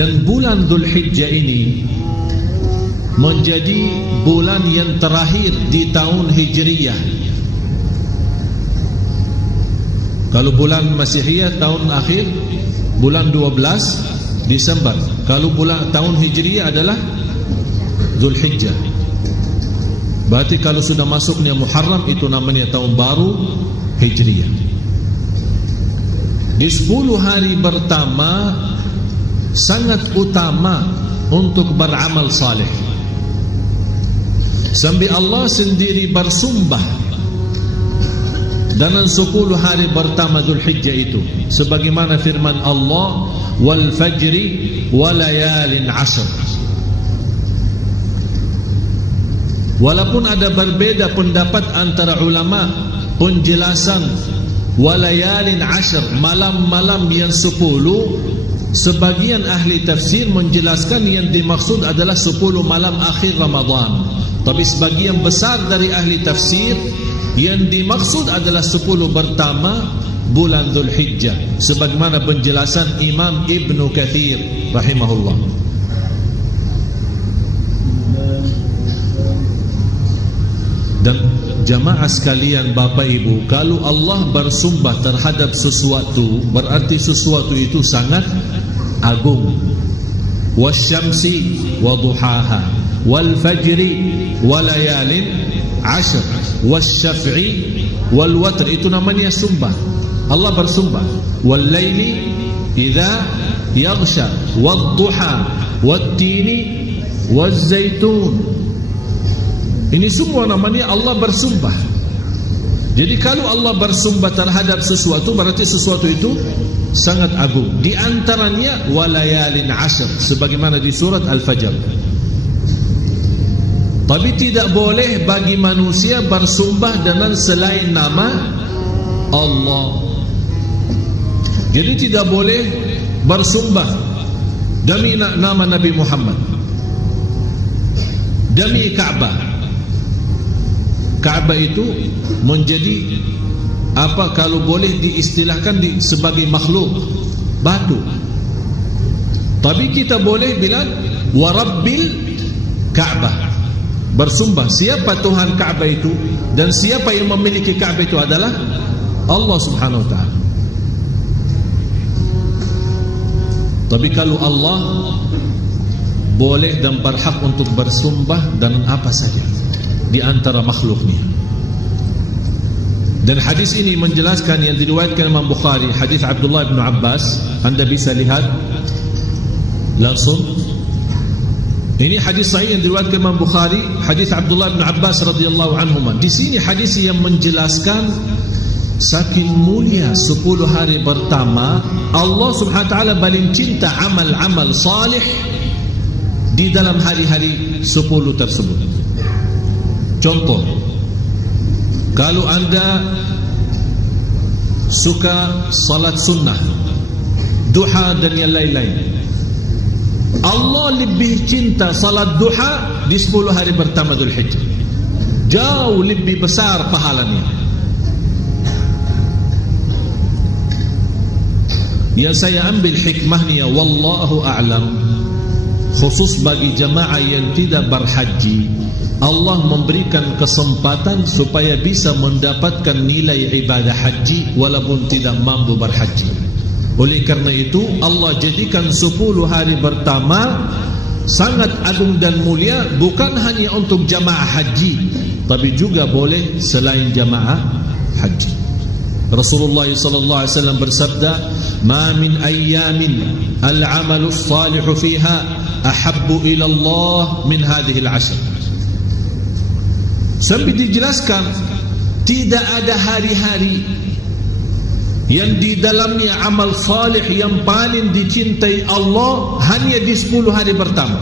Dan bulan Dzulhijjah ini menjadi bulan yang terakhir di tahun Hijriyah. Kalau bulan Masihiyah tahun akhir bulan 12 Desember. Kalau bulan tahun Hijriyah adalah Dzulhijjah. Berarti kalau sudah masuknya Muharram, itu namanya tahun baru Hijriyah. Di 10 hari pertama sangat utama untuk beramal saleh. Sampai Allah sendiri bersumpah dalam 10 hari pertama Dzulhijjah itu, sebagaimana firman Allah, wal fajri wa layalin ashr. Walaupun ada berbeda pendapat antara ulama, penjelasan walayalin ashr, malam-malam yang 10, sebagian ahli tafsir menjelaskan yang dimaksud adalah 10 malam akhir Ramadan. Tapi sebagian besar dari ahli tafsir yang dimaksud adalah 10 pertama bulan Dzulhijjah, sebagaimana penjelasan Imam Ibnu Katsir rahimahullah. Dan jamaah sekalian, Bapak Ibu, kalau Allah bersumpah terhadap sesuatu, berarti sesuatu itu sangat agung. Wasyamsi wa duhaha wal fajri wa layalin ashr wasyaf'i wal watr, itu namanya sumpah. Allah bersumpah, wal laili idza yaghsha wad duha wat tini waz zaitun. Ini semua namanya Allah bersumpah. Jadi kalau Allah bersumpah terhadap sesuatu, berarti sesuatu itu sangat agung. Di antaranya walayalin ashr, sebagaimana di surat Al-Fajr. Tapi tidak boleh bagi manusia bersumpah dengan selain nama Allah. Jadi tidak boleh bersumpah demi nama Nabi Muhammad, demi Ka'bah. Ka'bah itu menjadi apa, kalau boleh diistilahkan sebagai makhluk, batu. Tapi kita boleh bilang wa rabbil Ka'bah, bersumpah siapa Tuhan Ka'bah itu, dan siapa yang memiliki Ka'bah itu adalah Allah Subhanahu wa ta'ala. Tapi kalau Allah boleh dan berhak untuk bersumpah dengan apa saja di antara makhluknya. Dan hadis ini menjelaskan yang diriwayatkan Imam Bukhari, hadis Abdullah bin Abbas. Anda bisa lihat langsung. Ini hadis sahih yang diriwayatkan Imam Bukhari, hadis Abdullah bin Abbas radhiyallahu anhuma. Di sini hadis yang menjelaskan saking mulia 10 hari pertama, Allah Subhanahu wa taala paling cinta amal-amal salih di dalam hari-hari 10 tersebut. Contoh, kalau anda suka salat sunnah, duha dan yang lain-lain, Allah lebih cinta salat duha di 10 hari pertama Dzulhijjah. Jauh lebih besar pahalanya. Yang saya ambil hikmahnya, wallahu a'lam, khusus bagi jamaah yang tidak berhaji, Allah memberikan kesempatan supaya bisa mendapatkan nilai ibadah haji walaupun tidak mampu berhaji. Oleh karena itu Allah jadikan 10 hari pertama sangat agung dan mulia, bukan hanya untuk jamaah haji, tapi juga boleh selain jamaah haji. Rasulullah sallallahu alaihi wasallam bersabda, "Ma min ayyamin al-'amalu as-salihu fiha ahabbu ila Allah min hadhihi al-'ashr." Sampai dijelaskan tidak ada hari-hari yang di dalamnya amal salih yang paling dicintai Allah hanya di 10 hari pertama.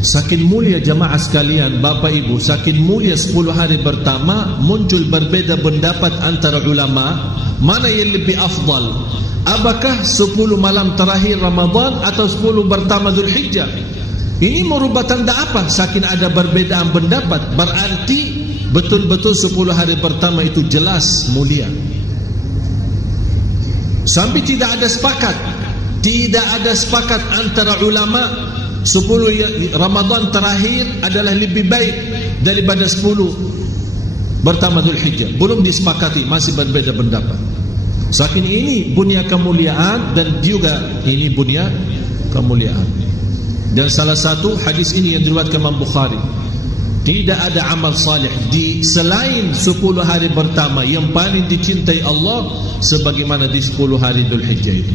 Saking mulia jamaah sekalian, Bapak Ibu, saking mulia 10 hari pertama, muncul berbeda pendapat antara ulama mana yang lebih afdal. Apakah 10 malam terakhir Ramadan atau 10 pertama Dzulhijjah? Ini merupakan tanda apa? Saking ada perbedaan pendapat, berarti betul-betul 10 hari pertama itu jelas mulia. Sampai tidak ada sepakat Tidak ada sepakat antara ulama 10 Ramadan terakhir adalah lebih baik daripada 10 pertama Zulhijjah. Belum disepakati, masih berbeza pendapat. Saking ini bunya kemuliaan dan juga ini bunya kemuliaan. Dan salah satu hadis ini yang diriwayatkan Imam Bukhari, tidak ada amal salih di selain 10 hari pertama yang paling dicintai Allah sebagaimana di 10 hari Zulhijjah itu.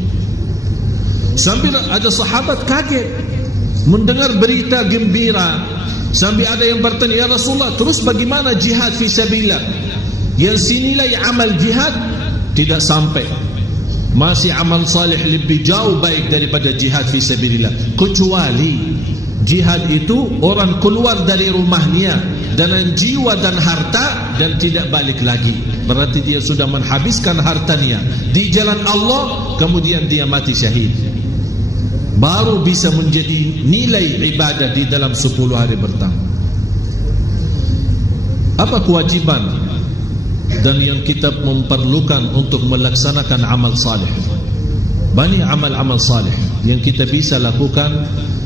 Sambil ada sahabat kaget mendengar berita gembira, sambil ada yang bertanya, ya Rasulullah, terus bagaimana jihad fi sabilillah? Yang sinilai amal jihad tidak sampai. Masih amal salih lebih jauh baik daripada jihad fi sabilillah. Kecuali jihad itu orang keluar dari rumahnya dengan jiwa dan harta dan tidak balik lagi. Berarti dia sudah menghabiskan hartanya di jalan Allah, kemudian dia mati syahid. Baru bisa menjadi nilai ibadah di dalam 10 hari pertama. Apa kewajiban dan yang kita memerlukan untuk melaksanakan amal salih? Banyak amal-amal salih yang kita bisa lakukan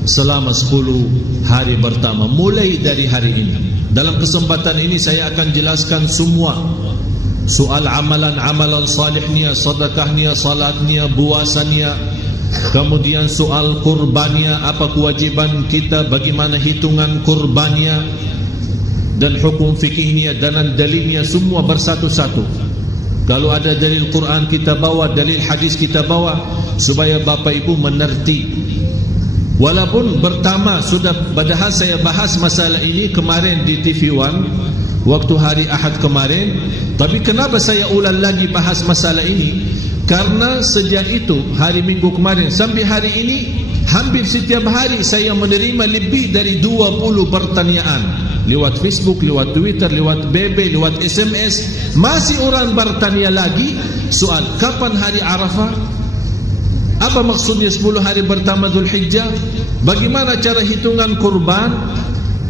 selama 10 hari pertama, mulai dari hari ini. Dalam kesempatan ini saya akan jelaskan semua soal amalan-amalan salihnya, sedekahnya, salatnya, puasanya, kemudian soal kurbannya, apa kewajiban kita, bagaimana hitungan kurbannya, dan hukum fikihnya dan dalilnya semua bersatu-satu. Kalau ada dalil Quran kita bawa, dalil hadis kita bawa, supaya Bapak Ibu mengerti. Walaupun pertama sudah padahal saya bahas masalah ini kemarin di TV One waktu hari Ahad kemarin, tapi kenapa saya ulang lagi bahas masalah ini? Karena sejak itu hari Minggu kemarin sampai hari ini hampir setiap hari saya menerima lebih dari 20 pertanyaan lewat Facebook, lewat Twitter, lewat BB, lewat SMS. Masih orang bertanya lagi soal kapan hari Arafah, apa maksudnya 10 hari pertama Zulhijjah, bagaimana cara hitungan kurban.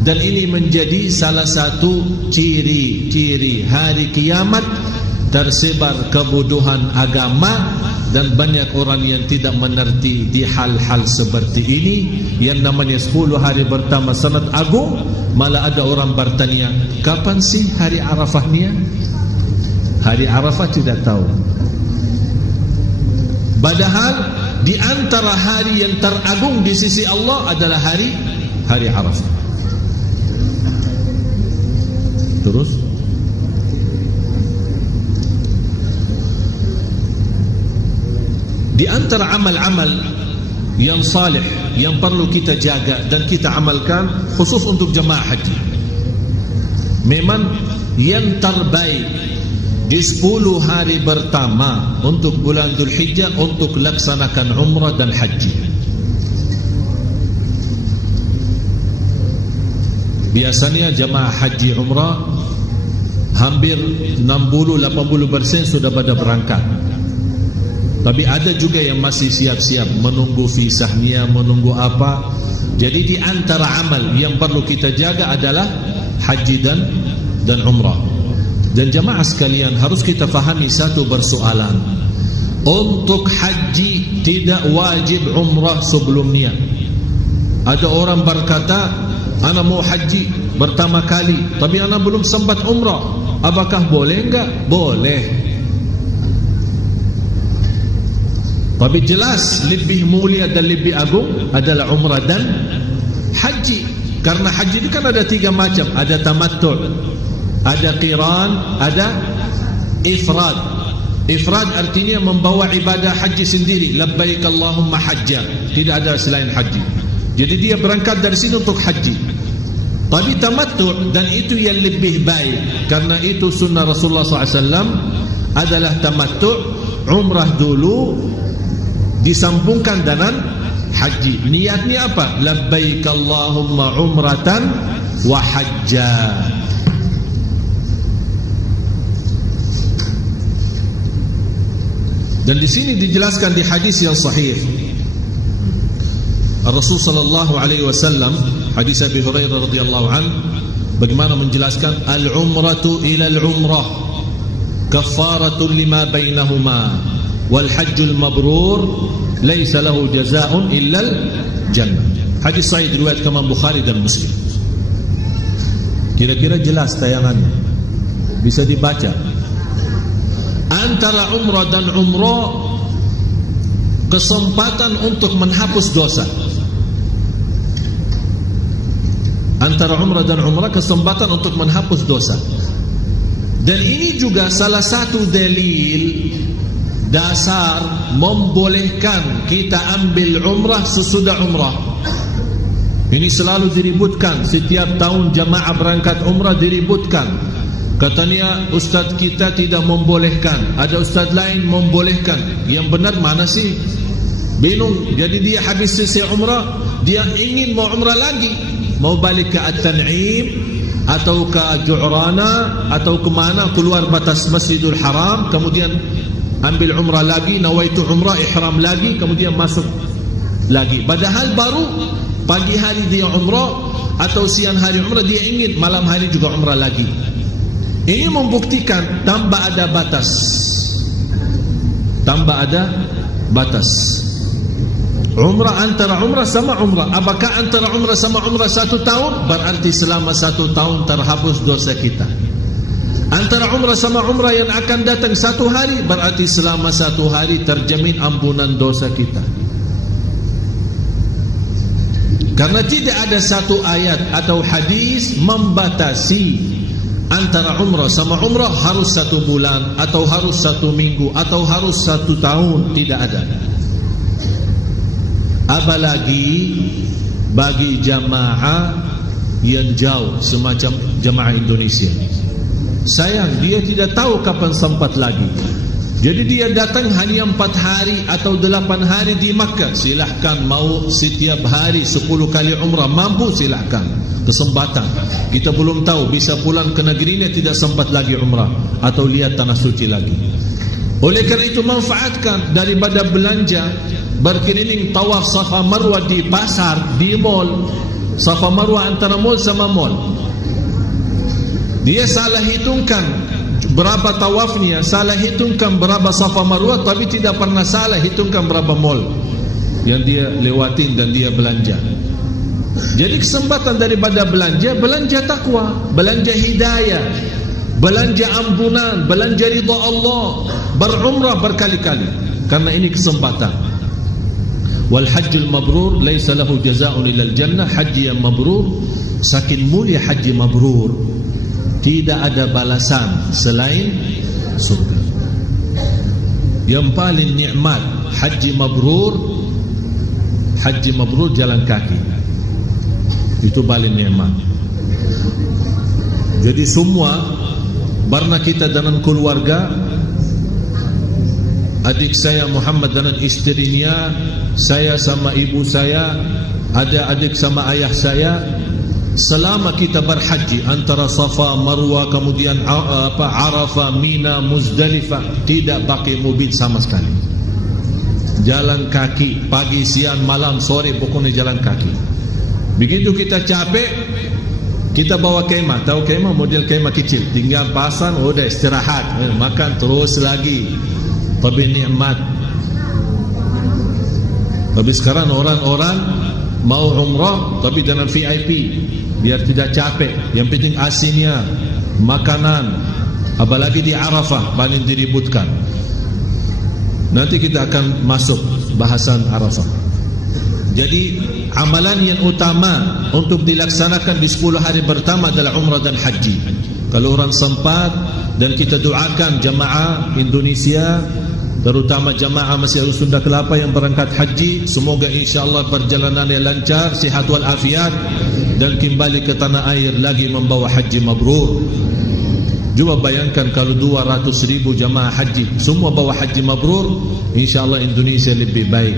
Dan ini menjadi salah satu ciri-ciri hari kiamat. Tersebar kebodohan agama dan banyak orang yang tidak mengerti di hal-hal seperti ini. Yang namanya 10 hari pertama sangat agung, malah ada orang bertanya, kapan sih hari Arafahnya? Hari Arafah tidak tahu. Padahal di antara hari yang teragung di sisi Allah adalah hari Arafah. Terus di antara amal-amal yang salih yang perlu kita jaga dan kita amalkan khusus untuk jemaah haji, memang yang terbaik di 10 hari pertama untuk bulan Zulhijjah untuk laksanakan umrah dan haji. Biasanya jemaah haji umrah hampir 60-80% sudah pada berangkat. Tapi ada juga yang masih siap-siap menunggu visahnya, menunggu apa. Jadi di antara amal yang perlu kita jaga adalah haji dan umrah. Dan jamaah sekalian, harus kita fahami satu persoalan. Untuk haji tidak wajib umrah sebelum niat. Ada orang berkata, ana mau haji pertama kali, tapi ana belum sempat umrah. Apakah boleh enggak? Boleh. Tapi jelas lebih mulia dan lebih agung adalah umrah dan haji. Karena haji itu kan ada 3 macam. Ada tamattu', ada qiran, ada ifrad. Ifrad artinya membawa ibadah haji sendiri, labbaik Allahumma hajja, tidak ada selain haji. Jadi dia berangkat dari sini untuk haji. Tapi tamattu' dan itu yang lebih baik, karena itu sunnah Rasulullah SAW adalah tamattu', umrah dulu disambungkan dengan haji. Niatnya apa? Labbaik Allahumma umratan wa hajja. Dan di sini dijelaskan di hadis yang sahih, Rasul sallallahu alaihi wasallam, hadis Abi Hurairah radhiyallahu an, bagaimana menjelaskan al-umratu ila al-umrah kaffaratun lima bainahuma wal hajjul mabrur laisa lahu jazaa'un illa al jannah. Hadis sahih diriwayatkan Imam Bukhari dan Muslim. Kira-kira jelas tayangannya, bisa dibaca. Antara umrah dan umrah, kesempatan untuk menghapus dosa. Antara umrah dan umrah, kesempatan untuk menghapus dosa. Dan ini juga salah satu dalil dasar membolehkan kita ambil umrah sesudah umrah. Ini selalu diributkan. Setiap tahun jamaah berangkat umrah diributkan. Katanya ustaz kita tidak membolehkan, ada ustaz lain membolehkan. Yang benar mana sih? Bingung. Jadi dia habis selesai umrah, dia ingin mau umrah lagi, mau balik ke At-Tan'im atau ke Ju'rana atau ke mana, keluar batas Masjidul Haram, kemudian ambil umrah lagi, nawaitu umrah, ihram lagi, kemudian masuk lagi. Padahal baru pagi hari dia umrah atau siang hari umrah, dia ingin malam hari juga umrah lagi. Ini membuktikan tanpa ada batas. Tanpa ada batas. Umrah antara umrah sama umrah. Apakah antara umrah sama umrah 1 tahun? Berarti selama 1 tahun terhapus dosa kita. Antara umrah sama umrah yang akan datang 1 hari, berarti selama 1 hari terjamin ampunan dosa kita. Karena tidak ada satu ayat atau hadis membatasi antara umrah sama umrah harus 1 bulan atau harus 1 minggu atau harus 1 tahun. Tidak ada. Apalagi bagi jamaah yang jauh semacam jamaah Indonesia. Sayang, dia tidak tahu kapan sempat lagi. Jadi dia datang hanya 4 hari atau 8 hari di Makkah. Silahkan, mau setiap hari 10 kali umrah, mampu silahkan. Kesempatan. Kita belum tahu, bisa pulang ke negerinya tidak sempat lagi umrah atau lihat tanah suci lagi. Oleh kerana itu manfaatkan daripada belanja berkeliling tawaf Safa Marwah di pasar, di mall. Safa Marwah antara mall sama mall. Dia salah hitungkan berapa tawafnya, salah hitungkan berapa Safa Marwah, tapi tidak pernah salah hitungkan berapa mall yang dia lewatin dan dia belanja. Jadi kesempatan daripada belanja, belanja takwa, belanja hidayah, belanja ampunan, belanja ridha Allah, berumrah berkali-kali. Karena ini kesempatan. Wal hajjul mabrur laisa lahu jazaa'un illal jannah. Haji yang mabrur, saking mulia haji mabrur, tidak ada balasan selain surga. Yang paling nikmat haji mabrur jalan kaki. Itu paling nikmat. Jadi semua barna kita dengan keluarga, adik saya Muhammad dengan istrinya, saya sama ibu saya, ada adik sama ayah saya. Selama kita berhaji antara Safa, Marwah, kemudian Arafah, Mina, Muzdalifah, tidak pakai mobil sama sekali. Jalan kaki, pagi, siang, malam, sore, pokoknya jalan kaki. Begitu kita capek, kita bawa kemah. Tahu kemah, model kemah kecil, tinggal pasang, udah istirahat, makan terus lagi. Tapi nikmat. Tapi sekarang orang-orang mau umrah tapi dengan VIP, biar tidak capek. Yang penting asinnya, makanan. Apalagi di Arafah paling diributkan. Nanti kita akan masuk bahasan Arafah. Jadi amalan yang utama untuk dilaksanakan di 10 hari pertama adalah umrah dan haji. Kalau orang sempat, dan kita doakan jamaah Indonesia, terutama jamaah Masjid Sunda Kelapa yang berangkat haji, semoga insyaAllah perjalanannya lancar, sihat wal afiat, dan kembali ke tanah air lagi membawa haji mabrur. Cuba bayangkan kalau 200,000 jamaah haji semua bawa haji mabrur, insyaAllah Indonesia lebih baik.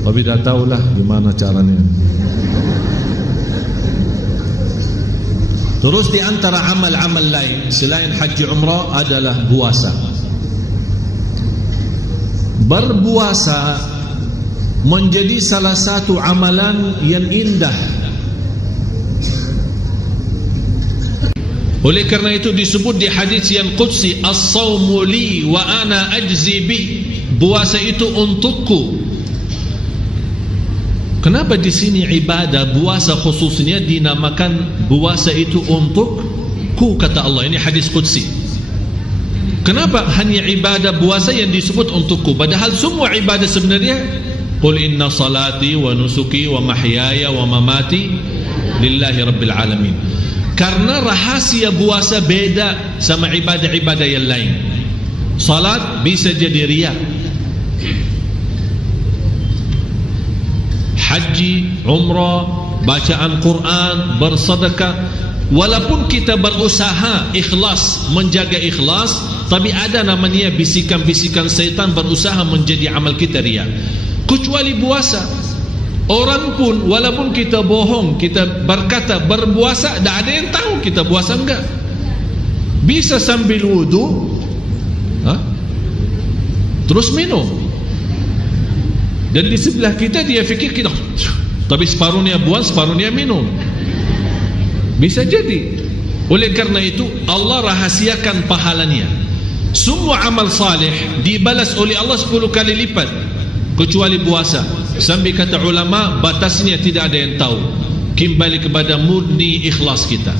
Tapi dah tahulah gimana caranya. Terus di antara amal-amal lain selain haji umrah adalah puasa. Berpuasa menjadi salah satu amalan yang indah. Oleh kerana itu disebut di hadis yang qudsi, as-sawmu li wa ana ajzi bi. Puasa itu untukku. Kenapa di sini ibadah puasa khususnya dinamakan puasa itu untukku, kata Allah? Ini hadis qudsi. Kenapa hanya ibadah puasa yang disebut untukku, padahal semua ibadah sebenarnya qul inna salati wa nusuki wa mahyaya wa mamati lillahi rabbil alamin. Karena rahasia puasa beda sama ibadah-ibadah yang lain. Salat bisa jadi riya, haji, umrah, bacaan Quran, bersedekah, walaupun kita berusaha ikhlas, menjaga ikhlas, tapi ada namanya bisikan-bisikan syaitan berusaha menjadi amal kita riya. Kecuali puasa, orang pun walaupun kita bohong, kita berkata berpuasa, tak ada yang tahu kita puasa enggak. Bisa sambil wudu terus minum, dan di sebelah kita dia fikir kita, tapi separuhnya buang, separuhnya minum. Bisa jadi. Oleh karena itu Allah rahasiakan pahalanya. Semua amal salih dibalas oleh Allah 10 kali lipat, kecuali puasa. Sampai kata ulama, batasnya tidak ada yang tahu. Kembali kepada murni ikhlas kita.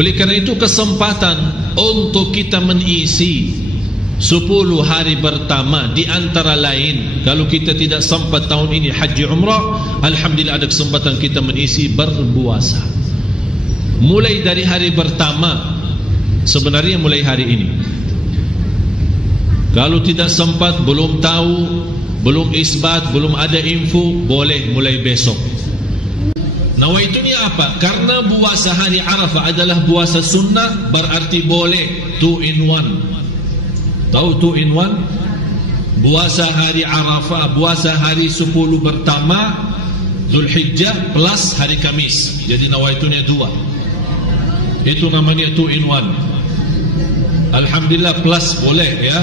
Oleh karena itu kesempatan untuk kita mengisi 10 hari pertama, di antara lain, kalau kita tidak sempat tahun ini haji umrah, alhamdulillah ada kesempatan kita mengisi berpuasa. Mulai dari hari pertama, sebenarnya mulai hari ini. Kalau tidak sempat, belum tahu, belum isbat, belum ada info, boleh mulai besok. Nawaitunya apa? Karena puasa hari Arafah adalah puasa sunnah, berarti boleh 2 in 1. Tahu 2 in 1? Puasa hari Arafah, puasa hari 10 pertama Zulhijjah plus hari Kamis. Jadi nawaitunya 2. Itu namanya 2 in 1. Alhamdulillah, plus boleh ya.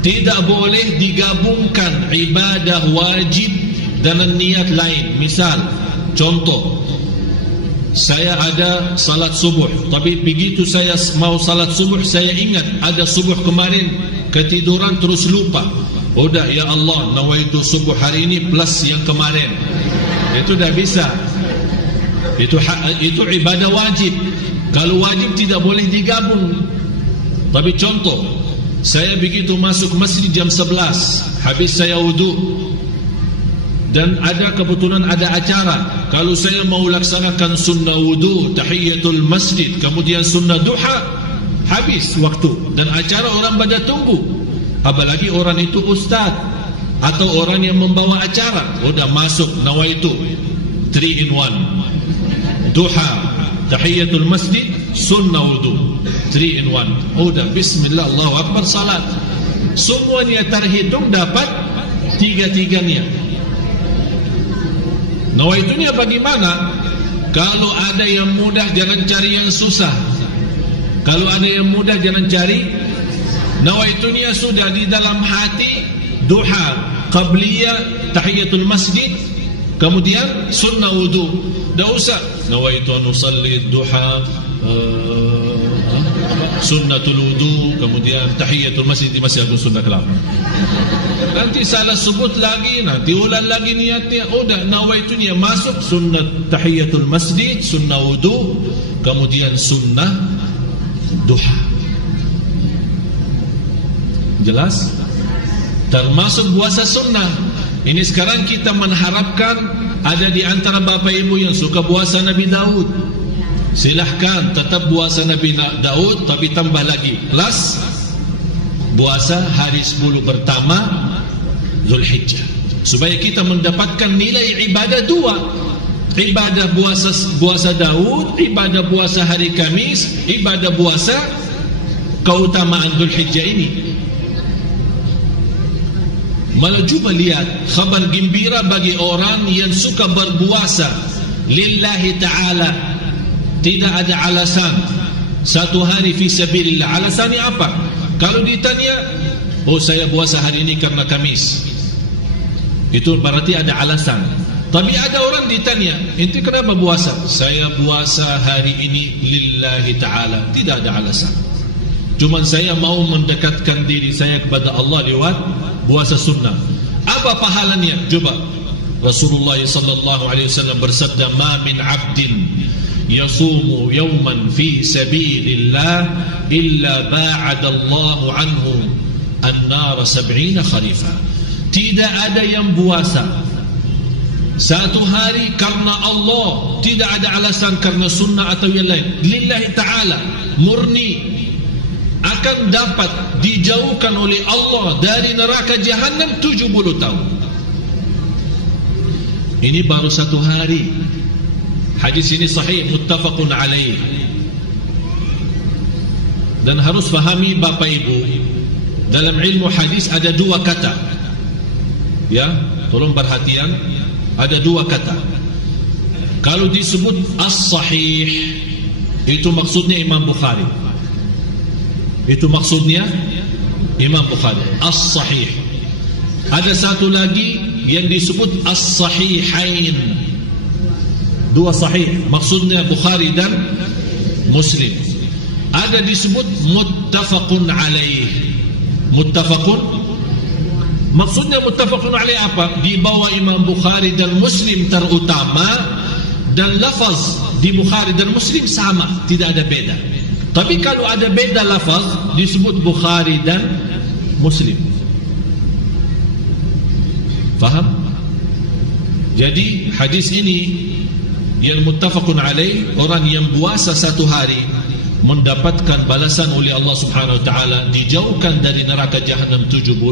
Tidak boleh digabungkan ibadah wajib dengan niat lain. Misal, contoh, saya ada salat subuh, tapi begitu saya mau salat subuh, saya ingat ada subuh kemarin, ketiduran terus lupa. Udah, ya Allah, nawaitu subuh hari ini plus yang kemarin. Itu dah bisa. Itu ibadah wajib. Kalau wajib tidak boleh digabung. Tapi contoh, saya begitu masuk masjid jam 11, habis saya wudu, dan ada kebetulan ada acara. Kalau saya mau laksanakan sunnah wudu, tahiyatul masjid, kemudian sunnah duha, habis waktu, dan acara orang pada tunggu. Apalagi orang itu ustaz atau orang yang membawa acara. Udah masuk nawaitu 3 in 1. Duha, tahiyatul masjid, sunnah wudu, 3 in 1. Udah, bismillah, Allahu akbar, salat. Semuanya terhitung dapat 3-3-nya. Nawaitunya bagaimana? Kalau ada yang mudah, jangan cari yang susah. Kalau ada yang mudah, jangan cari. Nawaitunya sudah di dalam hati, duha, qabliyah, tahiyatul masjid, kemudian sunnah wudu. Dah usah nawaitu an usalli duha, sunnatul wudu, kemudian tahiyatul masjid di Masjid Agung Sunda Kelapa. Nanti salah sebut lagi, nanti ulang lagi niatnya. Udah, nawaitunya masuk sunnah tahiyatul masjid, sunnah wudu, kemudian sunnah duha. Jelas? Termasuk puasa sunnah. Ini sekarang kita mengharapkan ada di antara bapak ibu yang suka puasa Nabi Daud. Silahkan tetap puasa Nabi Daud, tapi tambah lagi plus puasa hari 10 pertama Zulhijjah, supaya kita mendapatkan nilai ibadah 2. Ibadah puasa Daud, ibadah puasa hari Kamis, ibadah puasa keutamaan Zulhijjah ini. Malah cuba lihat kabar gembira bagi orang yang suka berpuasa lillahi ta'ala. Tidak ada alasan satu hari fi sabilillah. Alasannya apa? Kalau ditanya, oh saya puasa hari ini karena Kamis, itu berarti ada alasan. Tapi ada orang ditanya, ente kenapa puasa? Saya puasa hari ini lillahi ta'ala. Tidak ada alasan. Cuma saya mau mendekatkan diri saya kepada Allah lewat puasa sunnah. Apa pahalanya? Coba. Rasulullah sallallahu alaihi wasallam bersabda, "Ma min 'abdin yasumu yawman fi sabilillah illa ba'ada Allahu anhu an-nar 70 kharifa." Tidak ada yang puasa satu hari karena Allah, tidak ada alasan karena sunnah atau yang lain, lillahi ta'ala, murni, akan dapat dijauhkan oleh Allah dari neraka Jahannam 70 tahun. Ini baru satu hari. Hadis ini sahih, muttafaqun alaih. Dan harus fahami Bapak Ibu, dalam ilmu hadis ada dua kata. Ya, tolong perhatian, ada dua kata. Kalau disebut as-sahih, itu maksudnya Imam Bukhari. Itu maksudnya Imam Bukhari, as-sahih. Ada satu lagi yang disebut as-sahihain. Dua sahih, maksudnya Bukhari dan Muslim. Ada disebut muttafaqun alaih. Muttafaqun, maksudnya muttafaqun alaih apa? Di bawah Imam Bukhari dan Muslim terutama, dan lafaz di Bukhari dan Muslim sama, tidak ada beda. Tapi kalau ada beda lafaz, disebut Bukhari dan Muslim. Faham? Jadi hadis ini yang muttafaqun alaih, orang yang puasa satu hari mendapatkan balasan oleh Allah Subhanahu wa taala, dijauhkan dari neraka Jahannam 70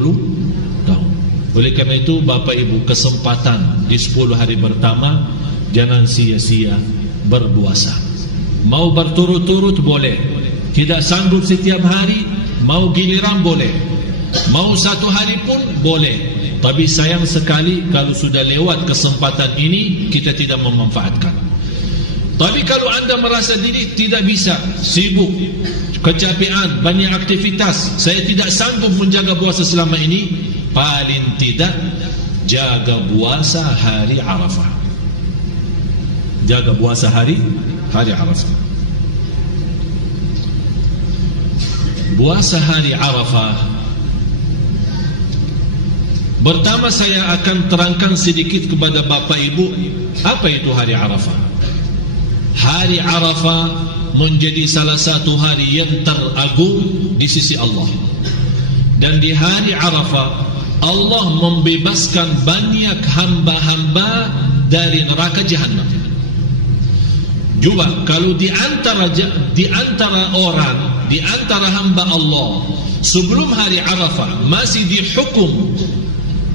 tahun. Oleh karena itu Bapak Ibu, kesempatan di 10 hari pertama jangan sia-sia berpuasa. Mau berturut-turut boleh, tidak sanggup setiap hari, mau giliran boleh, mau satu hari pun boleh. Tapi sayang sekali kalau sudah lewat kesempatan ini, kita tidak memanfaatkan. Tapi kalau anda merasa diri tidak bisa, sibuk, kecapean, banyak aktivitas, saya tidak sanggup menjaga puasa selama ini, paling tidak jaga puasa hari Arafah. Jaga puasa hari Arafah. Puasa hari Arafah, pertama saya akan terangkan sedikit kepada Bapak Ibu, apa itu hari Arafah. Hari Arafah menjadi salah satu hari yang teragung di sisi Allah. Dan di hari Arafah Allah membebaskan banyak hamba-hamba dari neraka Jahannam. Coba kalau di antara orang, di antara hamba Allah sebelum hari Arafah masih dihukum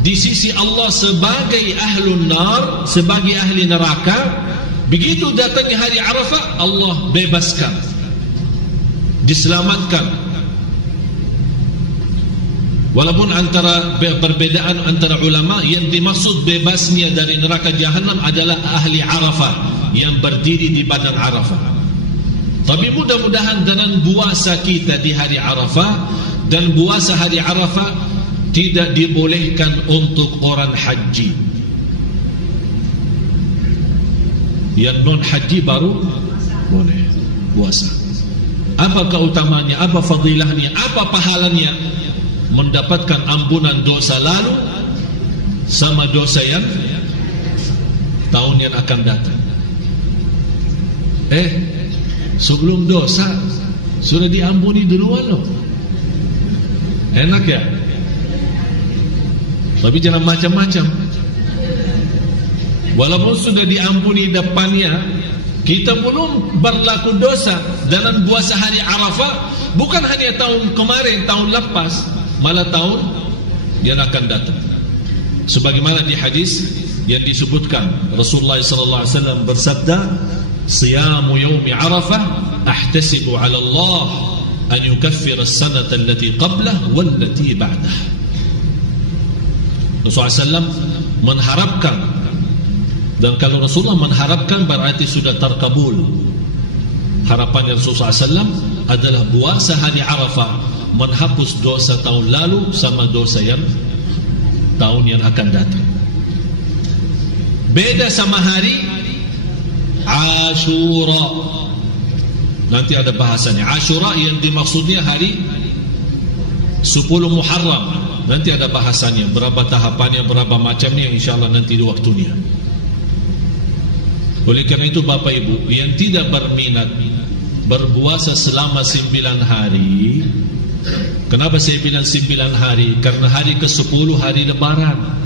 di sisi Allah sebagai ahlun nar, sebagai ahli neraka, begitu datangnya hari Arafah Allah bebaskan, diselamatkan. Walaupun antara perbedaan antara ulama, yang dimaksud bebasnya dari neraka Jahannam adalah ahli Arafah yang berdiri di padang Arafah. Tapi mudah-mudahan dengan puasa kita di hari Arafah dan puasa hari Arafah tidak dibolehkan untuk orang haji. Yang non haji baru boleh puasa. Apa keutamaannya? Apa fadilahnya? Apa pahalanya? Mendapatkan ampunan dosa lalu sama dosa yang tahun yang akan datang. Sebelum dosa sudah diampuni duluan loh. Enak ya? Tapi jangan macam-macam. Walaupun sudah diampuni depannya, kita belum berlaku dosa dalam puasa hari Arafah. Bukan hanya tahun kemarin, tahun lepas, malah tahun yang akan datang. Sebagaimana di hadis yang disebutkan, Rasulullah SAW bersabda, "Siyamu yawmi Arafah ahtasibu ala Allah an yukaffir as-sanata allati qablah wallati ba'dah." Rasulullah SAW mengharapkan, dan kalau Rasulullah mengharapkan berarti sudah terkabul. Harapan Rasulullah SAW adalah puasa hari Arafah menghapus dosa tahun lalu sama dosa yang tahun yang akan datang. Beda sama hari Ashura. Nanti ada bahasanya. Ashura yang dimaksudnya hari 10 Muharram. Nanti ada bahasanya, berapa tahapannya, berapa macamnya, insyaAllah nanti di waktunya. Oleh kerana itu Bapak Ibu yang tidak berminat berpuasa selama 9 hari. Kenapa saya bilang 9 hari? Karena hari ke-10 hari Lebaran,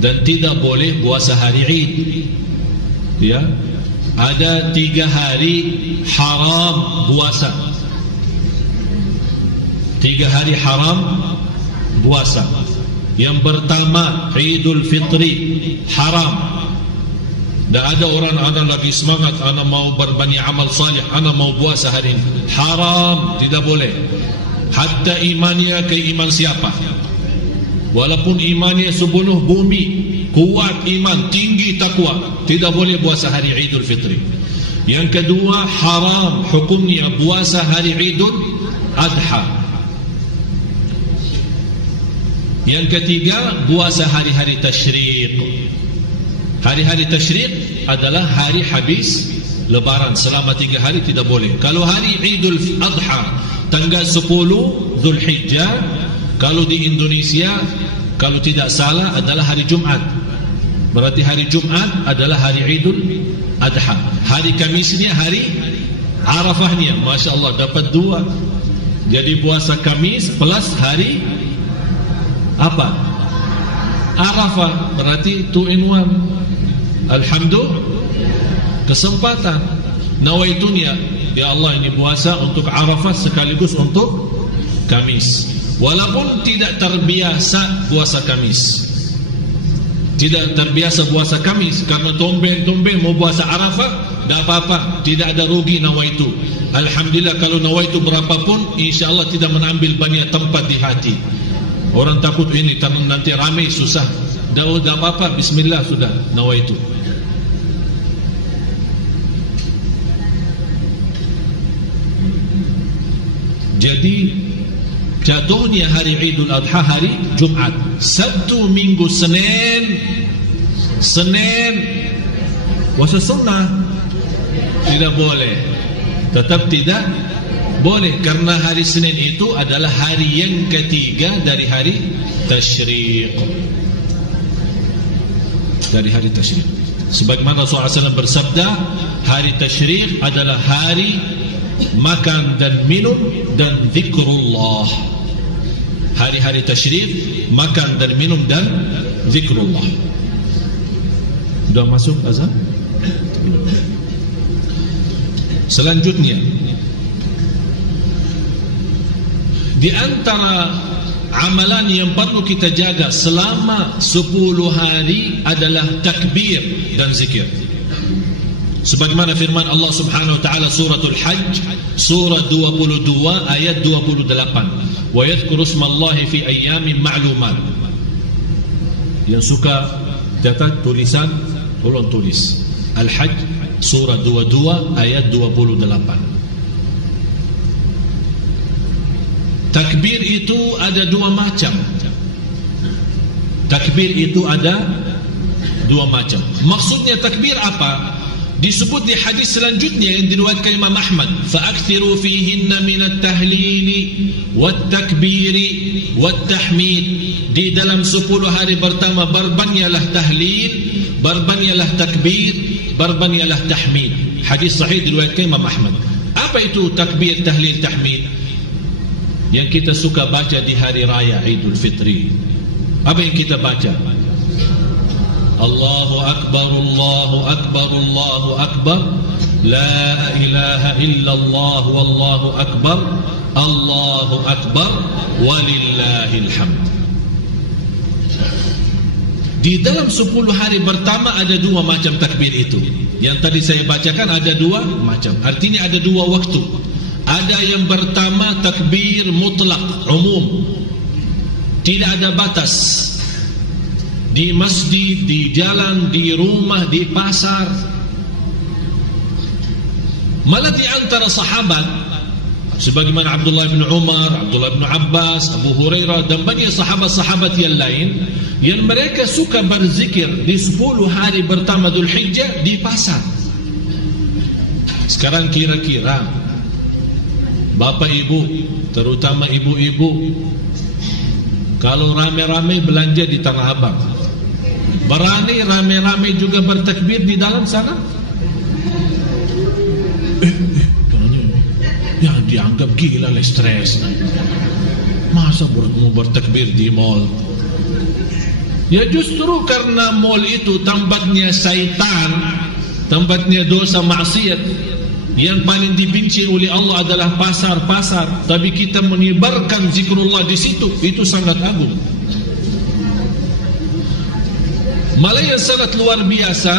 dan tidak boleh puasa hari Id. Ya, ada 3 hari haram puasa. 3 hari haram puasa. Yang pertama Idul Fitri, haram. Dan ada orang, ana lagi semangat, ana mau berbanyak amal salih, ana mau puasa hari ini. Haram, tidak boleh. Hatta imannya ke iman siapa, walaupun imannya sebunuh bumi, kuat iman, tinggi takwa, tidak boleh puasa hari Idul Fitri. Yang kedua, haram hukumnya puasa hari Idul Adha. Yang ketiga, puasa hari-hari tasyriq. Hari-hari tasyriq adalah hari habis Lebaran, selama 3 hari tidak boleh. Kalau hari Idul Adha tanggal 10 Zulhijjah, kalau di Indonesia kalau tidak salah adalah hari Jumat. Berarti hari Jumat adalah hari Idul Adha. Hari Kamisnya hari Arafahnya. Masya Allah, dapat 2. Jadi puasa Kamis plus hari apa? Arafah. Berarti 2 in 1. Alhamdulillah, kesempatan. Nawaitunya, ya Allah, ini puasa untuk Arafah sekaligus untuk Kamis. Walaupun tidak terbiasa puasa Kamis, tidak terbiasa puasa Kamis, karena tumben-tumben mau puasa Arafah, tidak apa-apa, tidak ada rugi nawaitu. Alhamdulillah, kalau nawaitu berapapun, insya Allah tidak menambil banyak tempat di hati. Orang takut ini nanti ramai susah. Tidak apa-apa, bismillah sudah nawaitu. Jadi jatuhnya hari Idul Adha hari Jumat. Sabtu, Minggu, Senin puasa sunnah tidak boleh. Tetap tidak boleh, karena hari Senin itu adalah hari yang ketiga dari hari tasyriq. Dari hari tasyriq, sebagaimana Rasulullah SAW bersabda, hari tasyriq adalah hari makan dan minum dan zikrullah. Hari-hari tasyriq, makan dan minum dan zikrullah. Sudah masuk azan? Selanjutnya, di antara amalan yang perlu kita jaga selama 10 hari adalah takbir dan zikir. Sebagaimana firman Allah Subhanahu wa taala suratul Hajj, surah 22 ayat 28. Wa yadhkuru ismallahi fi ayyamin ma'lumat. Yang suka catat tulisan, tolong tulis. Al-Hajj surah 22 ayat 28. Takbir itu ada 2 macam. Takbir itu ada 2 macam. Maksudnya takbir apa? Disebut di hadis selanjutnya yang diriwayatkan Imam Ahmad, fa'akthiru fihinna minat tahlili wat-takbiri wat-tahmid. Di dalam 10 hari pertama berbanyalah tahlil, berbanyalah takbir, berbanyalah tahmid. Hadis sahih diriwayatkan Imam Ahmad. Apa itu takbir, tahlil, tahmid? Yang kita suka baca di hari raya Idul Fitri. Apa yang kita baca? Allahu Akbar, Allahu Akbar, Allahu Akbar, La ilaha illallah, Wallahu Akbar, Allahu Akbar, Walillahil hamd. Di dalam 10 hari pertama ada 2 macam takbir itu. Yang tadi saya bacakan ada 2 macam. Artinya ada 2 waktu. Ada yang pertama takbir mutlak, umum, tidak ada batas. Di masjid, di jalan, di rumah, di pasar. Malah di antara sahabat, sebagaimana Abdullah bin Umar, Abdullah bin Abbas, Abu Hurairah dan banyak sahabat-sahabat yang lain, yang mereka suka berzikir di 10 hari pertama Dzulhijjah di pasar. Sekarang kira-kira bapak ibu, terutama ibu-ibu, kalau rame-rame belanja di Tanah Abang, berani rame-rame juga bertakbir di dalam sana? Ya dianggap gila lah, stres. Masa mau bertakbir di mall? Ya justru karena mall itu tempatnya syaitan, tempatnya dosa maksiat. Yang paling dibenci oleh Allah adalah pasar-pasar, tapi kita menyebarkan zikrullah di situ, itu sangat agung. Malah yang sangat luar biasa,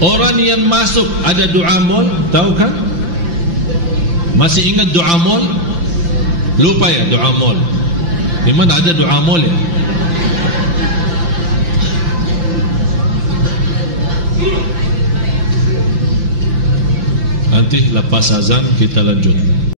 orang yang masuk ada doa mall, tahu kan? Masih ingat doa mall? Lupa ya doa mall. Di mana ada doa mall ya? Nanti lepas azan kita lanjut.